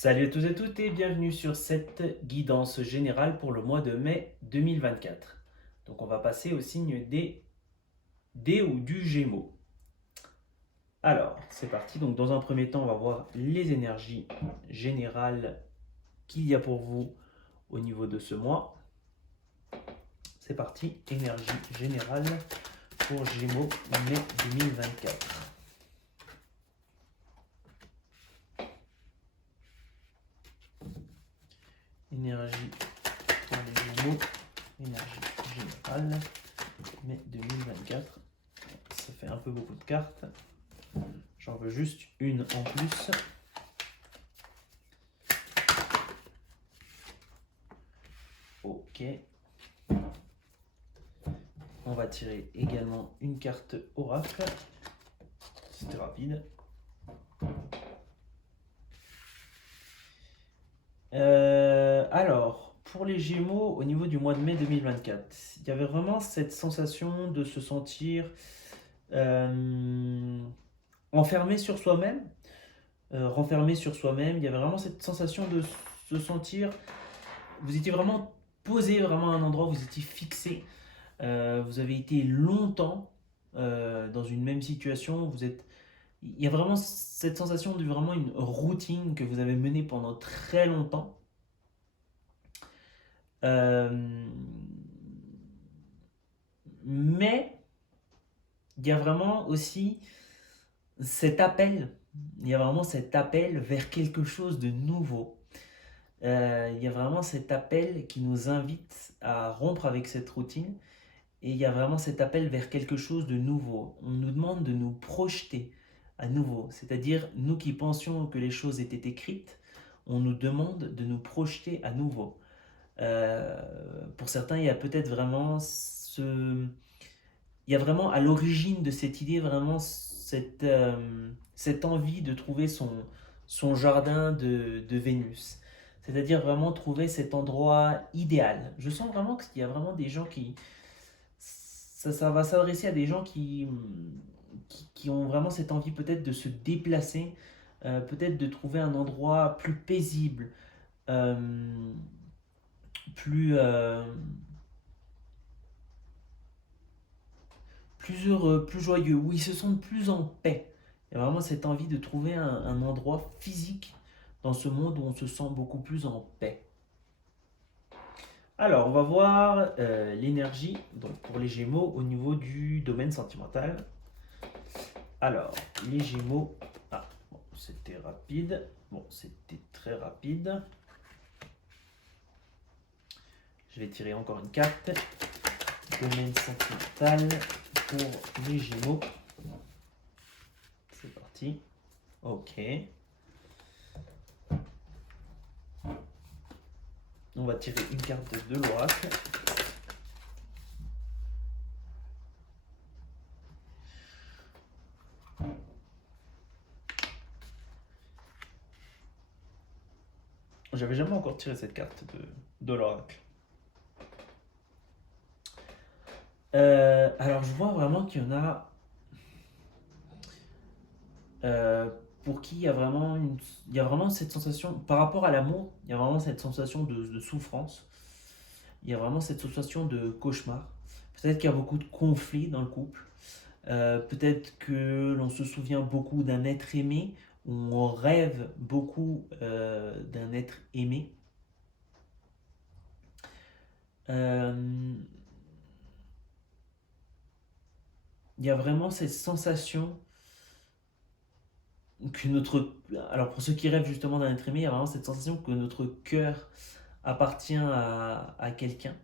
Salut à tous et toutes et bienvenue sur cette guidance générale pour le mois de mai 2024. Donc on va passer au signe des ou du Gémeaux. Alors, c'est parti. Donc dans un premier temps, on va voir les énergies générales qu'il y a pour vous au niveau de ce mois. C'est parti, énergie générale pour Gémeaux mai 2024. Énergie pour les Gémeaux, énergie générale mai 2024. Ça fait un peu beaucoup de cartes. J'en veux juste une en plus. Ok. On va tirer également une carte oracle. C'était rapide. Alors, pour les Gémeaux, au niveau du mois de mai 2024, il y avait vraiment cette sensation de se sentir enfermé sur soi-même, renfermé sur soi-même. Il y avait vraiment cette sensation de se sentir. Vous étiez vraiment posé vraiment à un endroit, vous étiez fixé. Vous avez été longtemps dans une même situation. Il y a vraiment cette sensation de vraiment une routine que vous avez menée pendant très longtemps. Euh, mais il y a vraiment aussi cet appel. Il y a vraiment cet appel vers quelque chose de nouveau. Il y a vraiment cet appel qui nous invite à rompre avec cette routine. Et il y a vraiment cet appel vers quelque chose de nouveau. On nous demande de nous projeter à nouveau. C'est-à-dire, nous qui pensions que les choses étaient écrites, on nous demande de nous projeter à nouveau. Euh, pour certains, il y a peut-être vraiment il y a vraiment à l'origine de cette idée vraiment cette envie de trouver son jardin de Vénus. C'est-à-dire vraiment trouver cet endroit idéal. Je sens vraiment qu'il y a vraiment des gens ça va s'adresser à des gens qui ont vraiment cette envie peut-être de se déplacer, peut-être de trouver un endroit plus paisible, euh, plus, euh, plus heureux, plus joyeux, où ils se sentent plus en paix. Il y a vraiment cette envie de trouver un endroit physique dans ce monde où on se sent beaucoup plus en paix. Alors, on va voir l'énergie donc pour les Gémeaux au niveau du domaine sentimental. Alors, les Gémeaux. Ah, bon, c'était rapide. Bon, c'était très rapide. Je vais tirer encore une carte. Domaine sentimental pour les Gémeaux. C'est parti. Ok. On va tirer une carte de l'oracle. J'avais jamais encore tiré cette carte de l'oracle. Alors je vois vraiment qu'il y en a euh, pour qui il y a vraiment cette sensation, par rapport à l'amour, il y a vraiment cette sensation de souffrance. Il y a vraiment cette sensation de cauchemar. Peut-être qu'il y a beaucoup de conflits dans le couple. Peut-être que l'on se souvient beaucoup d'un être aimé, ou on rêve beaucoup d'un être aimé. Euh, il y a vraiment cette sensation que notre... Alors pour ceux qui rêvent justement d'un être aimé, il y a vraiment cette sensation que notre cœur appartient à quelqu'un.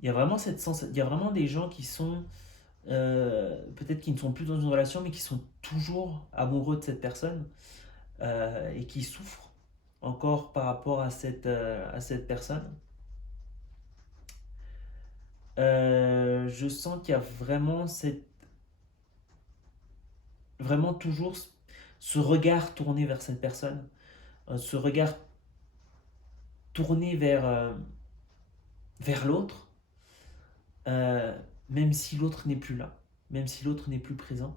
Il y a vraiment cette sensation... Il y a vraiment des gens qui sont... peut-être qui ne sont plus dans une relation, mais qui sont toujours amoureux de cette personne et qui souffrent encore par rapport à cette personne. Je sens qu'il y a vraiment toujours ce regard tourné vers cette personne, ce regard tourné vers l'autre, euh, même si l'autre n'est plus là, même si l'autre n'est plus présent.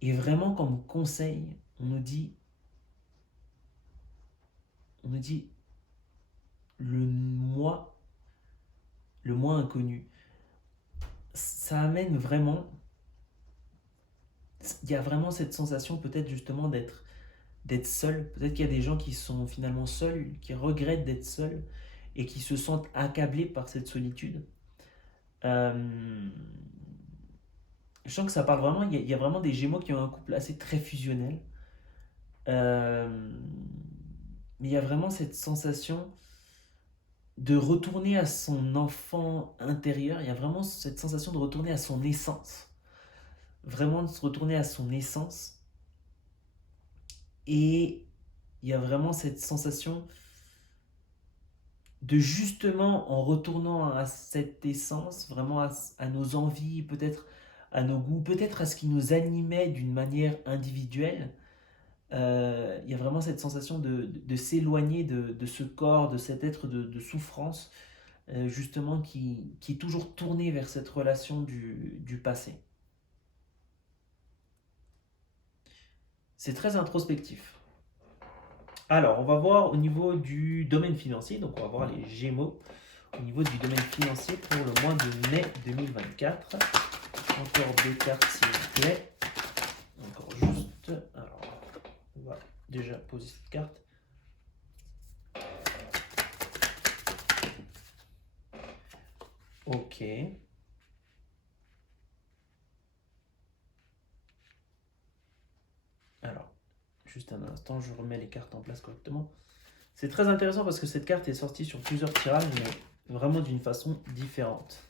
Et vraiment, comme conseil, on nous dit on nous dit le moi, le moi inconnu. Ça amène vraiment, il y a vraiment cette sensation peut-être justement d'être seul. Peut-être qu'il y a des gens qui sont finalement seuls, qui regrettent d'être seuls et qui se sentent accablés par cette solitude. Euh, je sens que ça parle vraiment, il y a vraiment des Gémeaux qui ont un couple assez très fusionnel. Euh, mais il y a vraiment cette sensation de retourner à son enfant intérieur. Il y a vraiment cette sensation de retourner à son essence. Vraiment de se retourner à son essence. Et il y a vraiment cette sensation de justement en retournant à cette essence, vraiment à nos envies, peut-être à nos goûts, peut-être à ce qui nous animait d'une manière individuelle, il y a vraiment cette sensation de s'éloigner de ce corps, de cet être de souffrance, justement qui est toujours tourné vers cette relation du passé. C'est très introspectif. Alors, on va voir au niveau du domaine financier, donc on va voir les Gémeaux au niveau du domaine financier pour le mois de mai 2024. Encore deux cartes s'il vous plaît. Encore juste. Alors, on va déjà poser cette carte. Ok. Alors, juste un instant, je remets les cartes en place correctement. C'est très intéressant parce que cette carte est sortie sur plusieurs tirages, mais vraiment d'une façon différente.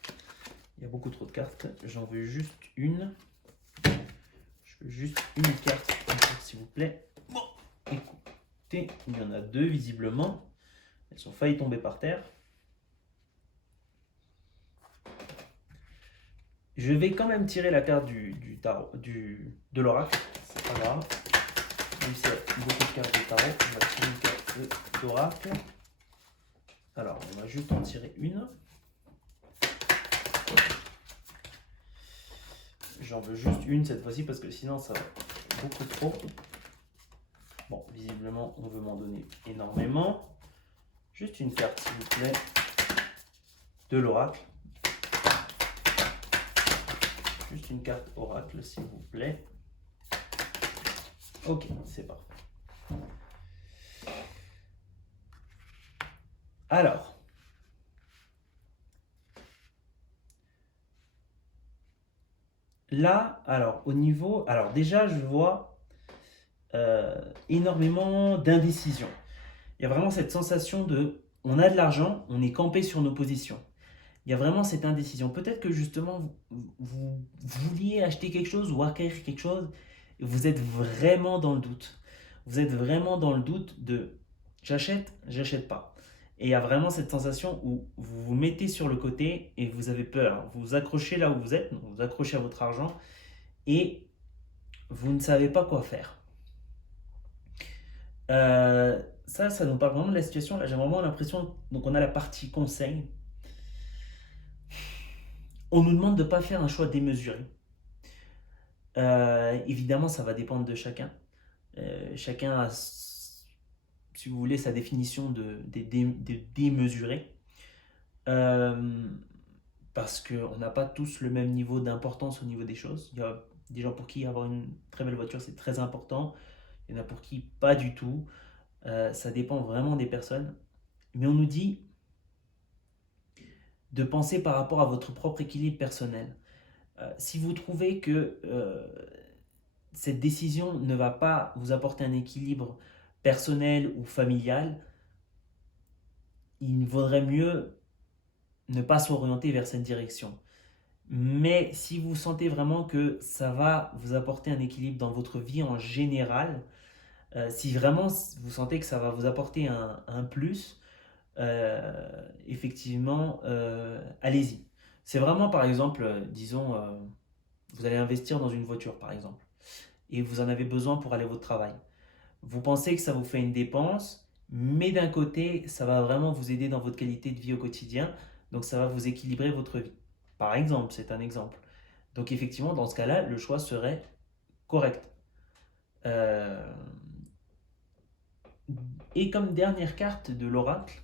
Il y a beaucoup trop de cartes. J'en veux juste une. Je veux juste une carte, s'il vous plaît. Bon, écoutez, il y en a deux visiblement. Elles ont failli tomber par terre. Je vais quand même tirer la carte du tarot, de l'oracle. C'est pas grave. Même s'il y a beaucoup de cartes de tarot, on va tirer une carte d'oracle. Alors, on va juste en tirer une. J'en veux juste une cette fois-ci parce que sinon ça va beaucoup trop. Bon, visiblement, on veut m'en donner énormément. Juste une carte, s'il vous plaît, de l'oracle. Juste une carte oracle, s'il vous plaît. Ok, c'est parfait. Alors, là, alors au niveau, alors déjà je vois énormément d'indécision. Il y a vraiment cette sensation de, on a de l'argent, on est campé sur nos positions. Il y a vraiment cette indécision. Peut-être que justement vous vouliez acheter quelque chose ou acquérir quelque chose, et vous êtes vraiment dans le doute. Vous êtes vraiment dans le doute de j'achète, j'achète pas. Et il y a vraiment cette sensation où vous vous mettez sur le côté et vous avez peur. Vous vous accrochez là où vous êtes, donc vous accrochez à votre argent et vous ne savez pas quoi faire. Ça nous parle vraiment de la situation. Là, j'ai vraiment l'impression, donc on a la partie conseil. On nous demande de ne pas faire un choix démesuré. Évidemment, ça va dépendre de chacun. Chacun a, si vous voulez, sa définition de démesuré. Euh, Parce qu'on n'a pas tous le même niveau d'importance au niveau des choses. Il y a des gens pour qui avoir une très belle voiture, c'est très important. Il y en a pour qui pas du tout. Ça dépend vraiment des personnes. Mais on nous dit de penser par rapport à votre propre équilibre personnel. Si vous trouvez que cette décision ne va pas vous apporter un équilibre personnel ou familial, il vaudrait mieux ne pas s'orienter vers cette direction. Mais si vous sentez vraiment que ça va vous apporter un équilibre dans votre vie en général, si vraiment vous sentez que ça va vous apporter un plus, effectivement, allez-y. C'est vraiment par exemple, disons, vous allez investir dans une voiture par exemple, et vous en avez besoin pour aller à votre travail. Vous pensez que ça vous fait une dépense, mais d'un côté, ça va vraiment vous aider dans votre qualité de vie au quotidien, donc ça va vous équilibrer votre vie. Par exemple, c'est un exemple. Donc effectivement, dans ce cas-là, le choix serait correct. Euh, Et comme dernière carte de l'oracle,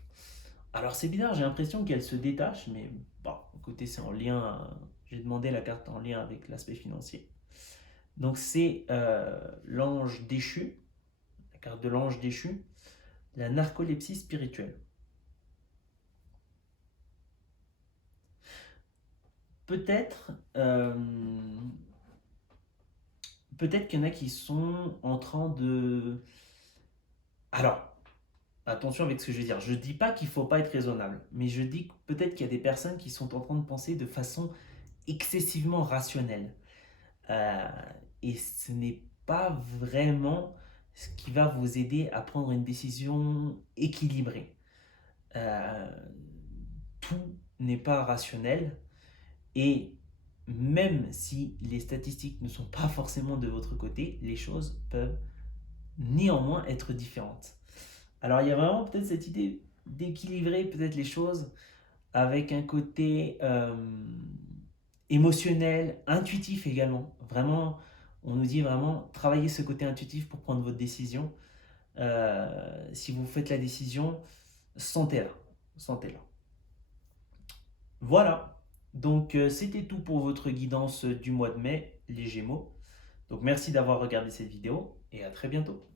alors c'est bizarre, j'ai l'impression qu'elle se détache, mais bon, écoutez, c'est en lien, j'ai demandé la carte en lien avec l'aspect financier. Donc c'est l'ange déchu, la carte de l'ange déchu, la narcolepsie spirituelle. Peut-être, peut-être qu'il y en a qui sont en train de... Alors, attention avec ce que je vais dire. Je ne dis pas qu'il ne faut pas être raisonnable, mais je dis que peut-être qu'il y a des personnes qui sont en train de penser de façon excessivement rationnelle. Euh, et ce n'est pas vraiment ce qui va vous aider à prendre une décision équilibrée. Euh, tout n'est pas rationnel et même si les statistiques ne sont pas forcément de votre côté, les choses peuvent néanmoins être différentes. Alors il y a vraiment peut-être cette idée d'équilibrer peut-être les choses avec un côté émotionnel, intuitif également. Vraiment, on nous dit vraiment travailler ce côté intuitif pour prendre votre décision. Si vous faites la décision, sentez-la. Sentez-la. Voilà. Donc c'était tout pour votre guidance du mois de mai, les Gémeaux. Donc merci d'avoir regardé cette vidéo et à très bientôt.